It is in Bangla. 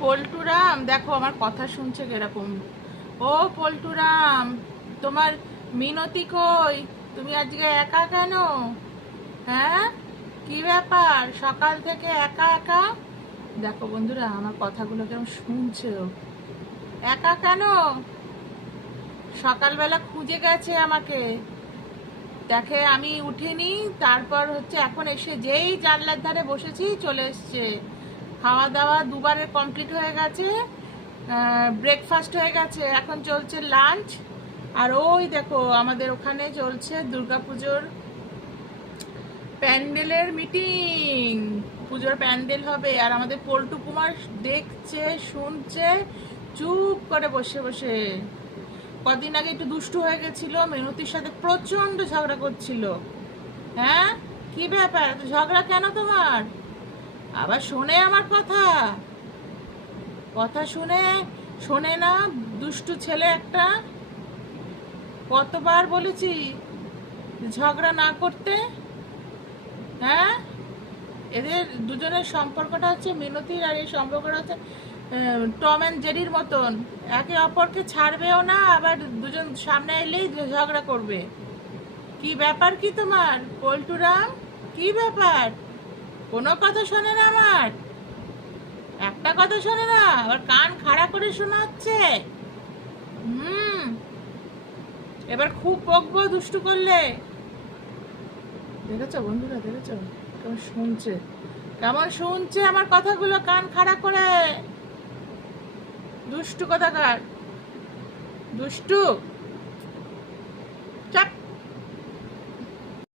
পল্টুরাম দেখো আমার কথা শুনছে কিরকম। ও পল্টুরাম, তোমার মিনতি কই? তুমি আজকে একা কেন? হ্যাঁ, কি ব্যাপার সকাল থেকে একা একা? দেখো বন্ধুরা, আমার কথাগুলো কেমন শুনছে ও। একা কেন? সকালবেলা খুঁজে গেছে আমাকে, দেখে আমি উঠিনি, তারপর হচ্ছে এখন এসে যেই জানলার ধারে বসেছি চলে এসছে। খাওয়া দাওয়া দুবারে কমপ্লিট হয়ে গেছে, ব্রেকফাস্ট হয়ে গেছে, এখন চলছে লাঞ্চ। আর ওই দেখো আমাদের ওখানে চলছে দুর্গাপুজোর প্যান্ডেলের মিটিং। পুজোর প্যান্ডেল হবে, আর আমাদের পল্টু কুমার দেখছে শুনছে চুপ করে বসে বসে। কদিন আগে একটু দুষ্টু হয়ে গেছিল, মিনতির সাথে প্রচন্ড ঝগড়া করছিল। হ্যাঁ, কি ব্যাপার, এত ঝগড়া কেন তোমার? আবার শোনে আমার কথা? কথা শুনে শোনে না, দুষ্টু ছেলে একটা। কতবার বলেছি ঝগড়া না করতে? হ্যাঁ, এদের দুজনের সম্পর্কটা হচ্ছে, মিনতির আর এই সম্পর্কটা হচ্ছে টম অ্যান্ড জেরির মতন। একে অপরকে ছাড়বেও না, আবার দুজন সামনে এলেই ঝগড়া করবে। কি ব্যাপার কি তোমার পল্টুরাম? কি ব্যাপার? কোনো কথা শোনে না আমার, একটা কথা শোনে না, আবার কান খাড়া করে শোনাচ্ছে। হুম, এবার খুব বকবো দুষ্টু করলে। দেখেছো বন্ধুরা, দেখেছো কেমন শুনছে, কেমন শুনছে আমার কথাগুলো কান খাড়া করে। দুষ্টু কোথাকার, দুষ্টু।